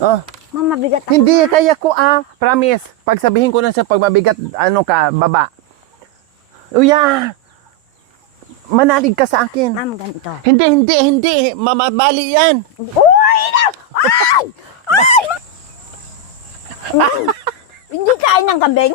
Oh. Ma'am, mabigat ako. Hindi, ma'am. kaya ko promise. Pag sabihin ko na sa pag mabigat, ano ka, baba. Uya, manalig ka sa akin. Ma'am, ganito. Hindi. Mamabali yan. Uy! Ay! Ay! Hindi kain ng kambing?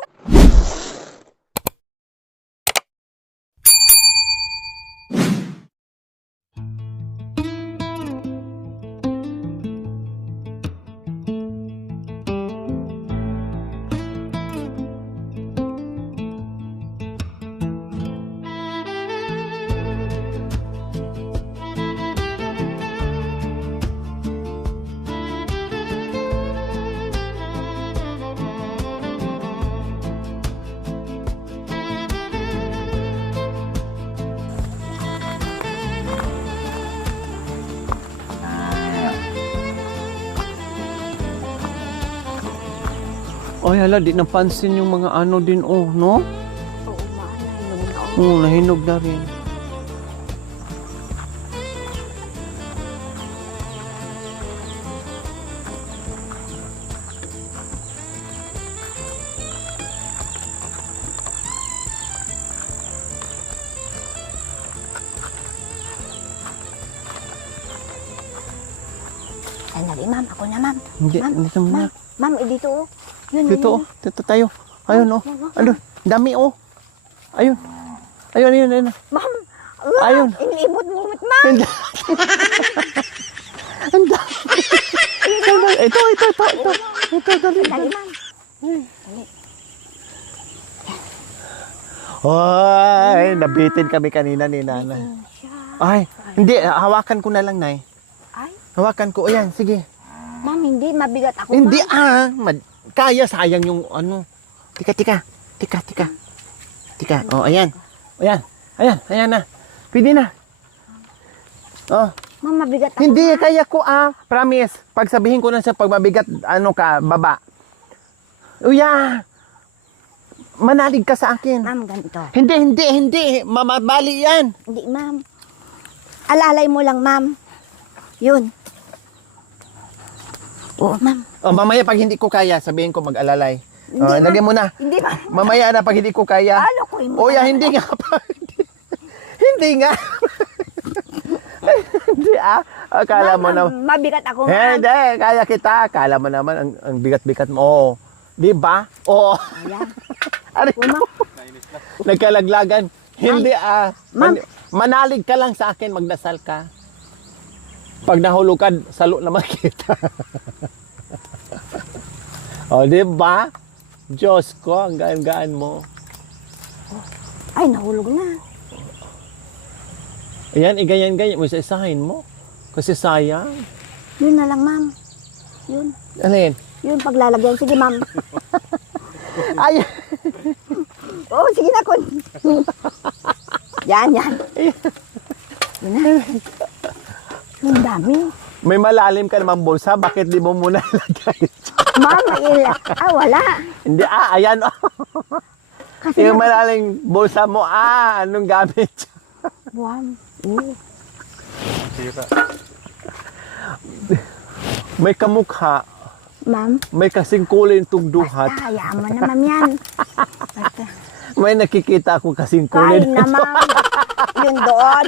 Ay, hala, di napansin yung mga ano din, no? Oo, ma'am. Nahinog na rin. Sandali, ma'am. Ako na, ma'am. Hindi, Ma'am, dito muna. Ma'am, dito, oh. Yun, Dito, yun, dito tayo. Ayun, Ano, dami, Ayun. Ayun. Ma'am, Ayun. inibot-bumot, ma'am. Hindi. Ang dami. Ito. Dali. Sandali, ma'am. Ay, nabitin kami kanina ni Nanay. Siya. Ay, hindi, hawakan ko na lang, Nay. Ay, Hawakan ko, ayan, sige. ma'am, hindi. Mabigat ako, Hindi, ma'am. kaya, sayang yung ano. Tika. Oh, ayan. Ayan na. Pwede na. Oh, Ma'am, mabigat ako. hindi, kaya ko, promise. Pag sabihin ko na sa pag mabigat, ano ka, baba. Uya, manalig ka sa akin. Ma'am, ganito. Hindi. Mamabali yan. Hindi, ma'am. Alalay mo lang, ma'am. Yun. Oo, ma'am. Oh, mamaya pag hindi ko kaya, sabihin ko mag-alalay. Hindi, Oh, ma'am. lagyan mo na. Hindi, ma'am. Mamaya na pag hindi ko kaya. Alokoy mo. O ya, hindi nga pa. hindi nga. Hindi Akala mo na. Mabigat ako, Eh, ma'am. hindi. Kaya kita. Akala mo naman ang bigat-bigat mo. Oo. Di ba? Oo. Ayan. Ari Oo, ma'am. nagkalaglagan. Hindi Ma'am. Manalig ka lang sa akin. Magdasal ka. Pag nahulukan, salo na makita. O, di ba? Diyos ko, ang gaan-gaan mo. Ay, nahulog na. Ayan, ganyan mo, isa-isahin mo. Kasi sayang. Yun na lang, ma'am. Yun. Alin? Yun, paglalagyan. Sige, ma'am. Ay, Oo, sige na, kun. Yan. Yun na. Yung dami. may malalim ka naman bulsa, bakit di mo muna ilagay? Ma'am, wala. Hindi, ayan. Kasi Yung malalim bulsa mo, anong gamit? Buwan. May kamukha, Ma'am, may kasing kulay itong duhat. basta, hayaan mo na, ma'am, yan. Basta. May nakikita ako kasing kulay. Kain na, ma'am. Yun doon.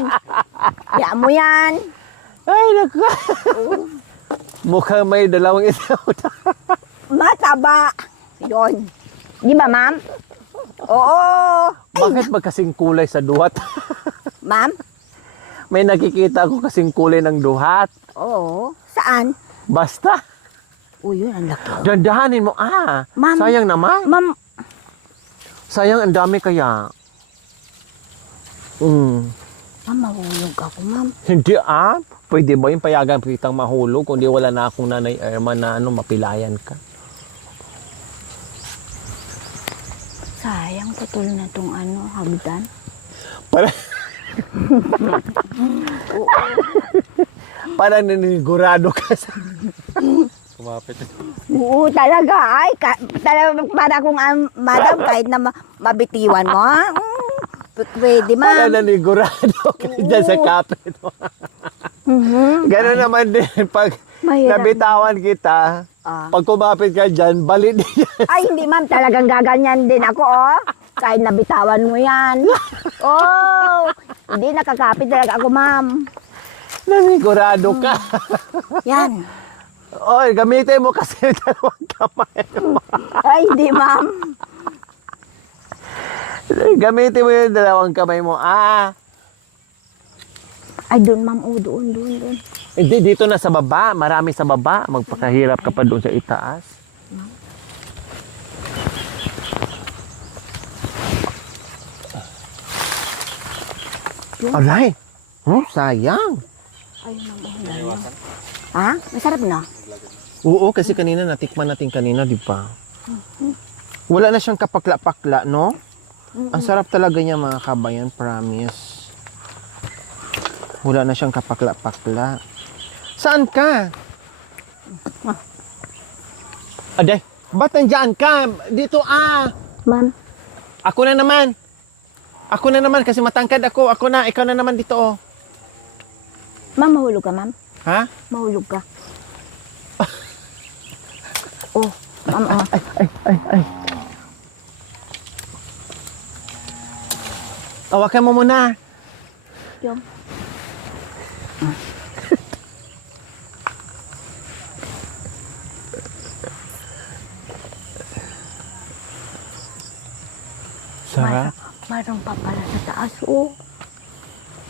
Hayaan mo yan. Ay, naku. Mukhang may dalawang isaw. Mataba. Yun. Di ba, ma'am? Oo. Bakit ba kasing kulay sa duhat? Ma'am? May nakikita ako kasing kulay ng duhat. Oo. Saan? Basta, Yun, ang laki. dandahanin mo. Ma'am. Sayang naman. Ma'am, Sayang, ang dami kaya. ma'am, mahulog ako, ma'am. Hindi Pwede ba yung payagan kitang mahulog kundi wala na akong nanay Irma na mapilayan ka? Sayang, putol na tong hagdan. Para Parang nanigurado ka sa... Kumapit. Oo, talaga. Ay, talaga para kung madam, kahit na mabitiwan mo, pwede, Parang ma'am. nanigurado ka dyan sa kapit mo. Gano'n naman din pag Mahirap. nabitawan kita. Ah. Pag kumapit ka dyan, bali din. Ay, hindi ma'am, talagang gaganyan din ako, oh. Kahit nabitawan mo yan. Oh, hindi nakakapit talaga ako, ma'am. Nasigurado ka. Yan. Oy, gamitin mo kasi yung dalawang kamay mo. Ay, hindi, ma'am. Gamitin mo yung dalawang kamay mo. Ay, doon, ma'am. Oh, doon. Hindi, dito na sa baba. Marami sa baba. Magpakahirap ka pa doon sa itaas. Alay! Sayang. Ay, ma'am. Ha? Masarap na? Oo, kasi kanina natikman natin kanina, di ba? Wala na siyang kapakla-pakla, no? Ang sarap talaga niya, mga kabayan, promise. Wala na siyang kapakla-pakla. Saan ka? Aday, ba't nandyan ka? Dito, Ma'am. Ako na naman. Ako na naman kasi matangkad ako. Ako na, ikaw na naman dito, oh. Ma'am, mahulog ka, ma'am. Ha? Mahulog ka. Oh, ma'am, oh. Ay. Hawakan mo muna. Yung. Sarap. Marang pa pala sa taas, oh.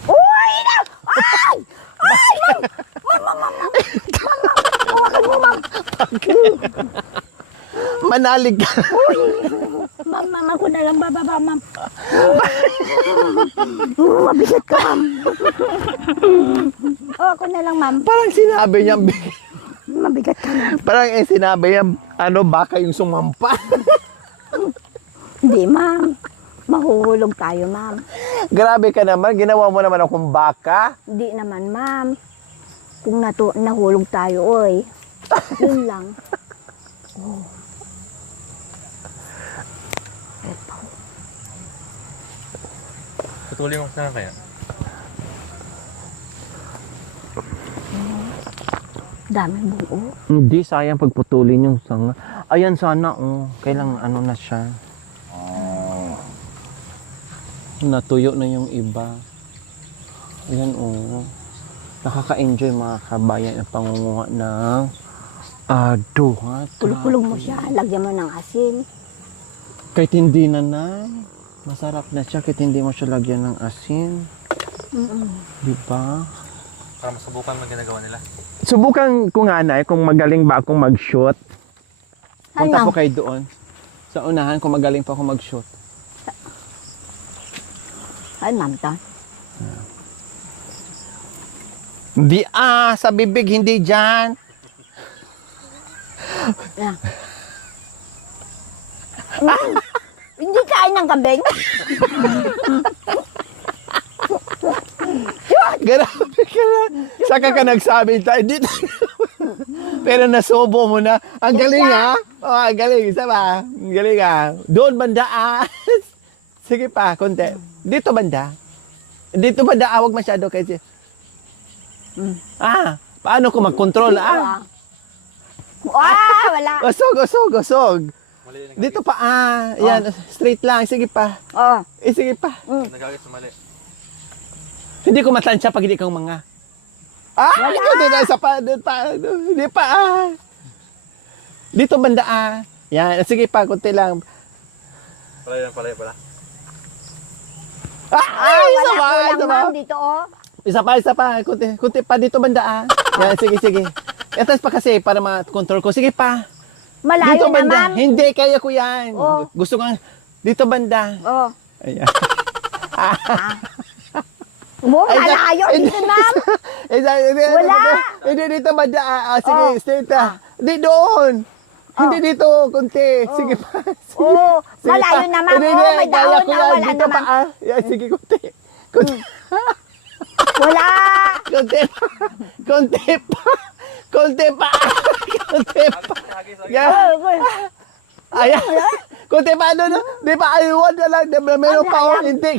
Uy! Na! Ay! Ay! Ma'am! Hawakan mo, ma'am. Manalig ka. Ma'am, ako na lang bababa, ma'am. Mabigat ka, ma'am. Oh, ako na lang, ma'am. Parang sinabi niya, Mabigat ka, ma'am. parang sinabi niya, baka yung sumampa. Hindi, ma'am. Mahuhulog tayo, ma'am. Grabe ka naman, ginawa mo naman akong baka. Hindi naman, ma'am. Kung nahulog tayo, oy. Yun lang. Oh. Eto. Putulin mo sana kaya. Daming buo. Hindi, sayang pagputulin yung sanga. Ayan sana, kailang na siya. Natuyo na yung iba. Ayan, nakaka-enjoy mga kabayan ang pangunguha ng duhat. Kulog-kulog mo siya. Lagyan mo ng asin. Kahit hindi na. Masarap na siya kahit hindi mo siya lagyan ng asin. Diba? Para masubukan mo ginagawa nila. Subukan ko nga na kung magaling ba akong mag-shoot. Punta Ano? po kayo doon. Sa unahan kung magaling pa ako mag-shoot. Ay, ma'am, ta. Hindi sa bibig, hindi dyan. Yeah. Hindi kain ng kambing. Grabe ka na. Saka ka nagsabi tayo dito. Pero nasubo mo na. Ang galing ang galing. Isa ba? Ang galing Doon banda Sige pa, konti. Dito banda. Dito banda wag masyado kasi. Paano ko mag-control Wala. Usog. Mali yung Dito pa yan, straight lang. Sige pa. Oh. Sige pa. nagagit sa mali. Hindi ko matansya pag hindi kang mga. Ikaw din isa pa, doon pa. Hindi pa Dito banda Yan, sige pa, konti lang. Palay pala. Isa pa, Kulang, isa pa. ma'am, dito, oh. Isa pa, konti pa dito banda Yan, sige. Etas pa kasi para ma-control ko. Sige pa. Malayo Dito na, banda. ma'am. Hindi, kaya ko yan. Oh. Gusto ko dito banda. Oh. Ayan. Malayo dito, ma'am. Wala. Hindi dito banda. Sige, straight Hindi doon. Hindi dito, konti. Sige pa. Oh, Sige malayo pa. na, ma'am. Hindi, Oh, may kaya dahon ko na. yan. Wala Dito na, pa ma'am. Yan, sige, konti. Konti. Wala. Konti pa. Konti pa. Konti pa. Konti pa. Yan. Ayan. Konti pa no? Di ba ayuan na lang? Di ba meron pa ako? Hindi.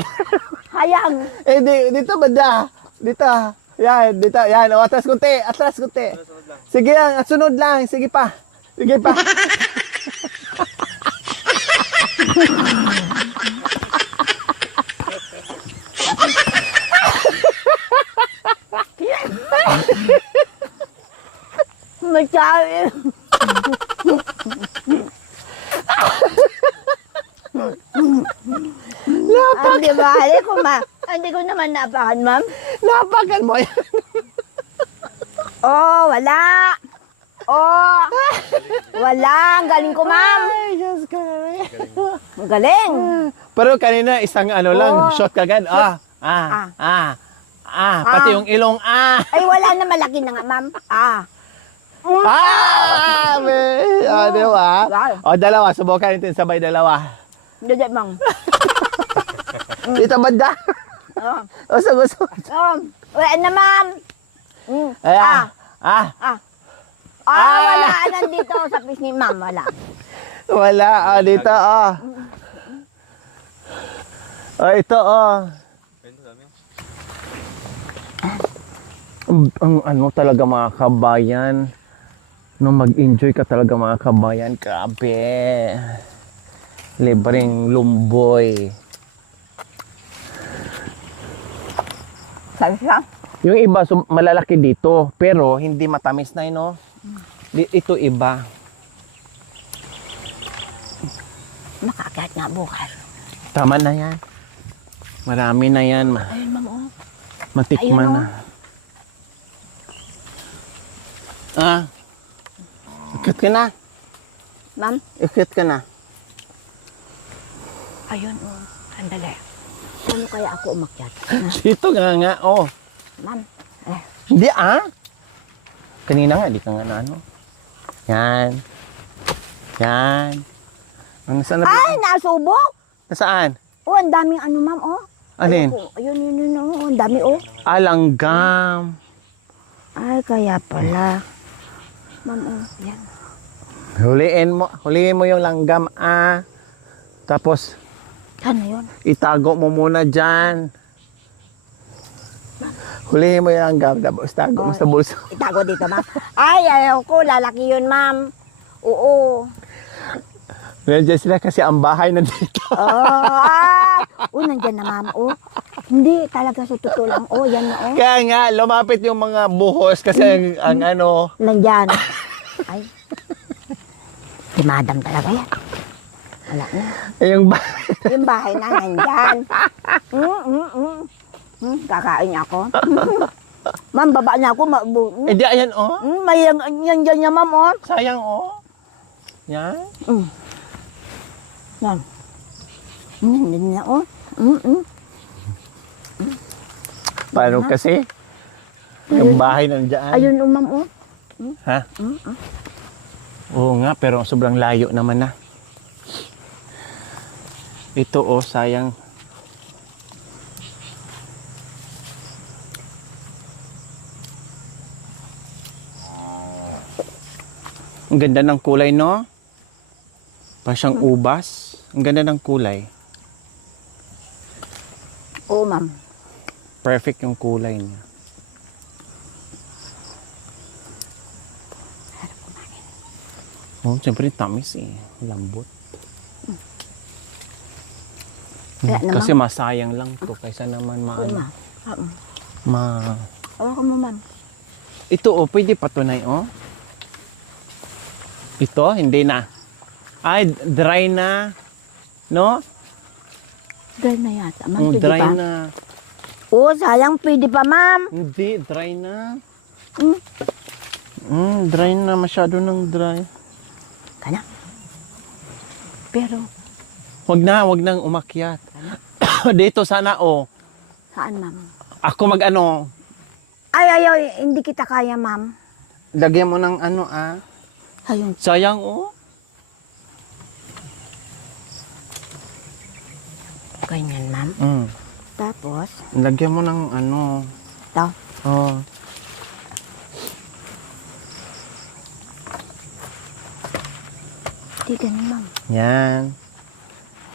Hayang. Hindi. Dito banda. Dito. Yan. Dito. Yan. O, atras konti. Atras konti. Sige, sunod lang. Sige pa. Sige pa. Masabi. Hindi ba? Hindi ko naman napakan, ma'am. Napakan mo yan. Oh, wala. Oh, wala. Ang galing ko, ma'am. Ay, Diyos ko. Ang galing. Pero kanina, isang ano lang, Oh. shot kagad. Pati yung ilong, Ay, wala na. Malaki na nga, ma'am. Di ba? Wow. O, dalawa. Subukan natin sabay dalawa. Hindi, ma'am. Dito banda. Oh. O, gusto. Wala na, ma'am. Wala. Nandito sa pisngi, ma'am. Wala. Wala. O, dito, o. O, ito, o. Ayun, dami. Ang ano talaga mga kabayan. No, mag-enjoy ka talaga mga kabayan. Grabe. Libreng lumboy. Sabi siya? Yung iba malalaki dito, pero hindi matamis na no. Ito iba. Makakit nga bukas. Tama na yan. Marami na yan. Ayun, ma'am, oh. Matikman Ayun, na. Ikit ka na. Ma'am? Ikit ka na. Ayun, oh. Andali. Ano kaya ako umakyat? Dito nga, oh. Ma'am. Hindi Kanina nga, di ka nga na ano. Yan. Yan. Nasaan na? Ay, nasubok! Nasaan? Oh, ang daming ano, ma'am, oh. Alin? Ayun, oh. Ang dami, oh. Alanggam. Ay, kaya pala. Ma'am, oh. Yan. Huliin mo yung langgam, Tapos, Saan na yun? itago mo muna dyan. Huliin mo yung langgam, tapos tago mo sa bulso. Itago dito, ma'am. Ay, ayaw ko. Lalaki yun, ma'am. Oo. Nandiyan sila kasi ang bahay nandito. Nandyan na, ma'am. Oh. Hindi, talaga sa totoo lang. Oh, yan na, oh. Kaya nga, lumapit yung mga buhos kasi ang ano. Nandyan. Ay. Si madam talaga yan. Wala na. Yung bahay. Yung bahay na nandyan. Kakain niya ako. Ma'am, baba niya ako. Hindi, ayan, oh. May yan dyan niya, ma'am, oh. Sayang, oh. Yan. Yan. Yan niya, oh. Paano kasi? Yung bahay nandyan. Ayun, ma'am, oh. Ha? Oo nga, pero sobrang layo naman na. Ito, oh, sayang. Ang ganda ng kulay, no? Parang siyang ubas. Ang ganda ng kulay. Oo, ma'am. Perfect yung kulay niya. Oh, siyempre tamis eh. Lambot. Kaya naman. Kasi masayang lang to kaysa naman Oo, ma'am. Hawakan mo, ma'am. Ito, oh, pwede patunay, oh. Ito, hindi na. Ay, dry na. No? Dry na yata, ma'am. Oh, Pwede dry pa? na. Oo, sayang. Pwede pa, ma'am. Hindi, dry na. Dry na. Masyado ng dry. Kana. Pero, Wag nang umakyat. Dito sana, oh. saan, ma'am? Ako mag-ano, Ay, hindi kita kaya, ma'am. lagyan mo ng ano, Ayun. Sayang, oh. Ganyan, ma'am. Tapos, Lagyan mo ng ano. ito. Oh. Hindi ganun, ma'am. Yan.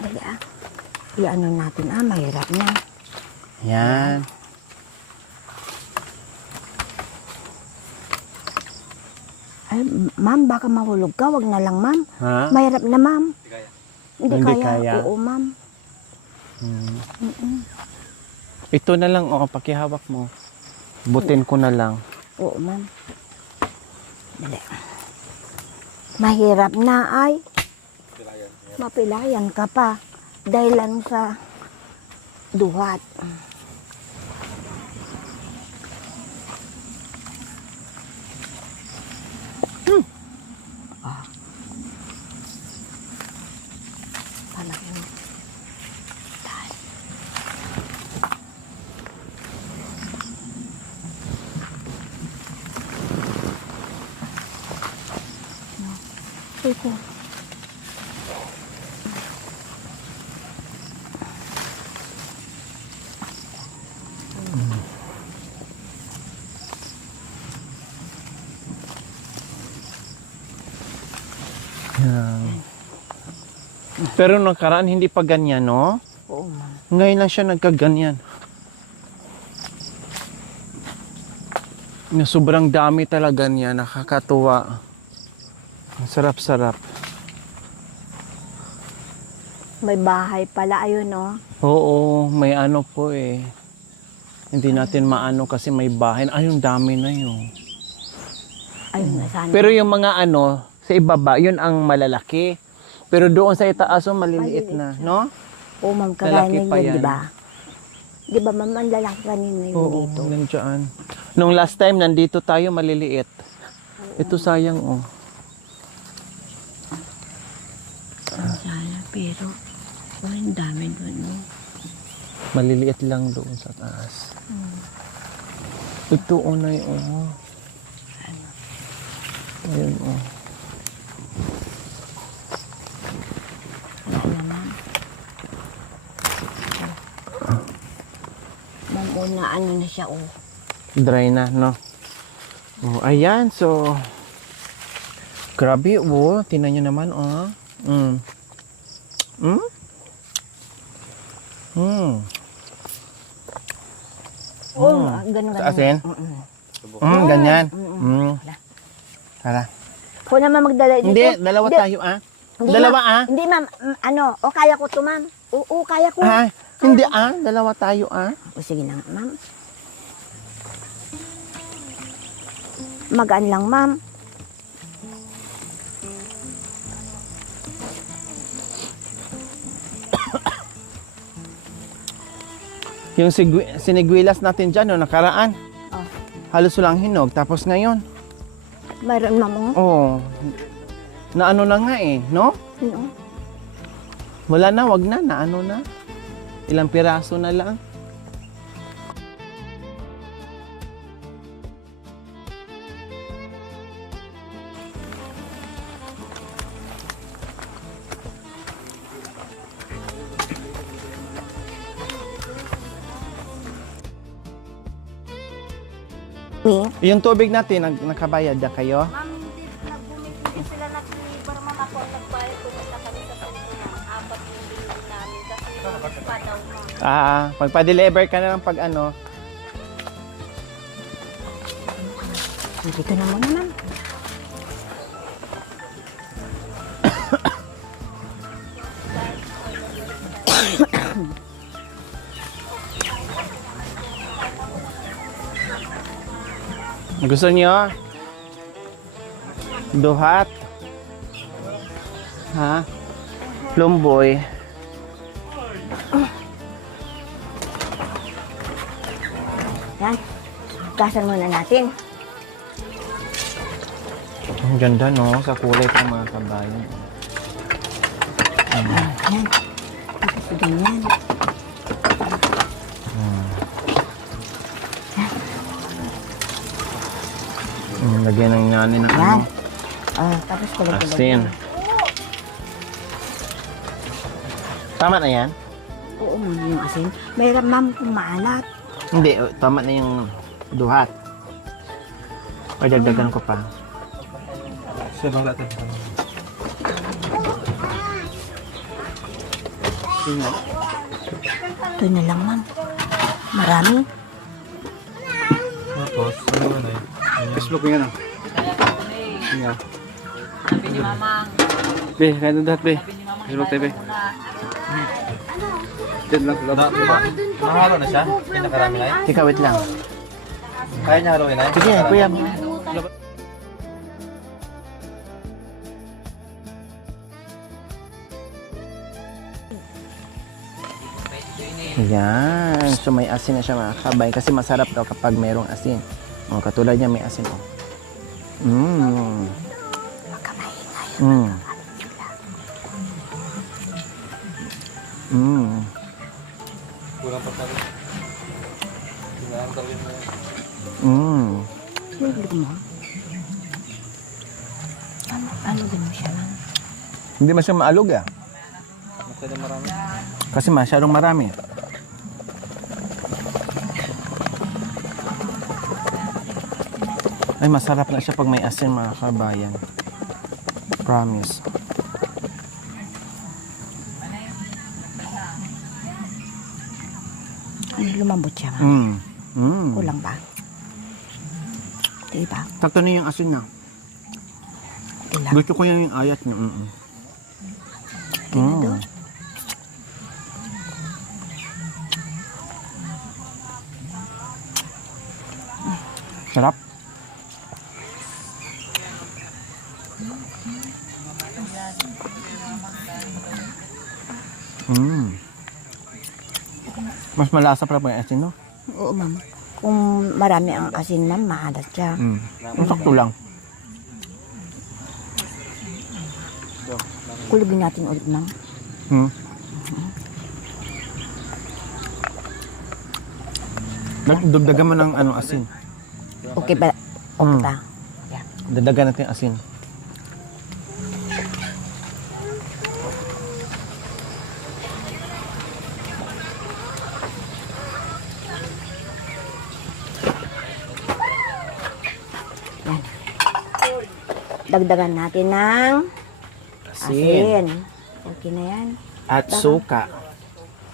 Dali, i-ano natin, mahirap na. Yan. Ay, ma'am, baka mahulog ka. Wag na lang, ma'am. Ha? Mahirap na, ma'am. Hindi kaya. Hindi Hindi kaya. kaya. Oo, ma'am. Ito na lang, pakihawak mo. Butin ko na lang. Oo, ma'am. Dali. Mahirap na ay. Mapilayan ka pa. Dahil lang sa duhat. Palaki mo. Ito. Yan. Pero nakaraan hindi pa ganyan, no? Oo, ma'am. Ngayon lang siya nagkaganyan. Na sobrang dami talaga niya, nakakatuwa. Ang sarap-sarap. May bahay pala, ayun, no? Oo, may ano po eh. Hindi natin maano kasi may bahay. Ay, yung dami na yun. Ayun na sana. Pero yung mga ano, sa ibaba, yun ang malalaki. Pero doon sa itaas, maliliit na, no? Oo, ma'am, kagaya Lalaki pa ninyo, yan. di ba? Di ba, ma'am, ang lalaki kanina yun Oo, dito. nandiyan. Nung last time, nandito tayo, maliliit. Ito sayang, oh. Sana, pero, ang dami doon, no? Maliliit lang doon sa taas. Ito, unay, oh. Ayun, oh. Wala na, ma'am. Ma'am, una, ano na siya, oh. Dry na, no? Oh, ayan, so... Grabe, oh. Tingnan nyo naman, oh. Mm. Mm? Mm. Oo, ganun, Sa asin? Mm-mm. Ganyan. Mm-mm. Tara. Kung naman magdala dito. Hindi, dalawa Hindi. tayo, ah. Hindi, Dalawa, ma'am. ah. Hindi, ma'am. Ano, o kaya ko to, ma'am. Oo, kaya ko. Ah, hindi, ah. Dalawa tayo, ah. O, sige na, ma'am. Magaan lang, ma'am. Yung sinigwilas natin dyan, no, nakaraan. Oh. Halos walang hinog. Tapos ngayon, Mayroon, ma'am, oh. oh, na ano na nga eh, no? Ano? Wala na, wag na, na ano na. Ilang piraso na lang. Me? Yung tubig natin, nakabayad na kayo? Ma'am, hindi nagbumibili sila nag-deliver, ma'am. Ako ang nagbayad ko na kami sa pundo ng 4 yung bilang namin kasi pa daw, ma'am. Pagpa-deliver ka na lang pag ano. Dito na muna, ma'am. Gusto niyo? Duhat? Ha? Lumboy? Yan. Gasan muna natin. Ang ganda, no? Sa kulay ng mga kabayan. Yan. Kasi ganyan. Lagyan ng nani ng Yan. ano. Tapos kulay Asin. Tama na yan? Oo, ma'am, yung asin. Mayroon, ma'am, kung maalat. Hindi, tama na yung duhat. O, dagdagan ko pa. Siya bang lahat? Ito na lang, ma'am. Marami. Tapos, ano na eh. Facebook ko yan. Yeah. Sabi ni Mamang. Be, kaya doon be. Sabi ni Mamang. Facebook tayo, be. muna. Diyan lang, Mahalo na siya? Pinakarami na Tika, wait lang. Kaya niya haluin na Sige, kuya. Yan. So may asin na siya mga kabay. Kasi masarap daw kapag mayroong asin. O, katulad niya may asin. Oh. Mmm. Mm. Mm. Kulang pa sa rin. Kinaantar yun na. Mm. Hindi mo. Ano din mo siya lang? Hindi masyadong maalog ah. Masyadong marami. Kasi masyadong marami. Ay, masarap na siya pag may asin mga kabayan. Promise. Ano lumambot siya, ma'am? Mm. Mm. Kulang ba? Di ba? Takto na yung asin na. Ilang? Gusto ko yung ayat niya. Mm. Kinado? Mm. Sarap. Mm. Mas malasa pala pag asin, no? Oo, ma'am. Kung marami ang asin, ma'am, maalat siya. Mm. Ang sakto lang. Kulubin natin ulit, ma'am. Hmm. Dagdagan mo ng ano, asin. Okay ba? Okay ba? Dagdagan natin yung asin. Dagdagan natin ng Asin. asin. Okay na yan. At suka.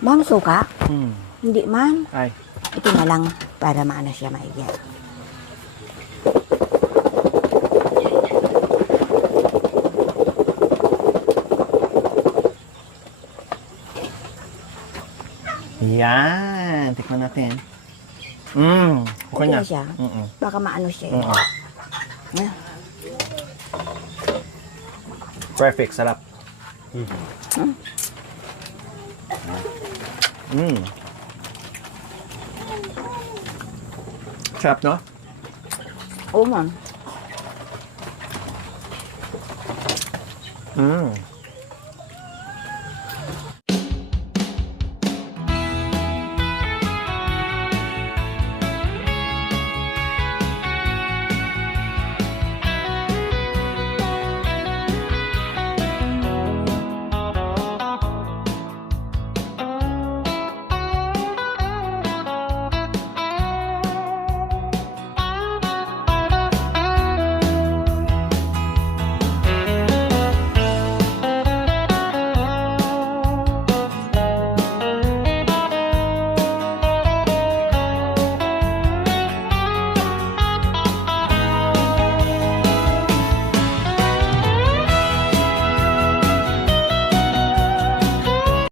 Ma'am, suka? Hmm. Hindi, ma'am. Ay. Ito na lang para maano siya maigyan. Yan. Tikman natin. Okay Okay na. na siya. Mm-mm. Baka maano siya. eh. Yeah. Perfect. Sarap. Sarap, no? Oo, ma'am.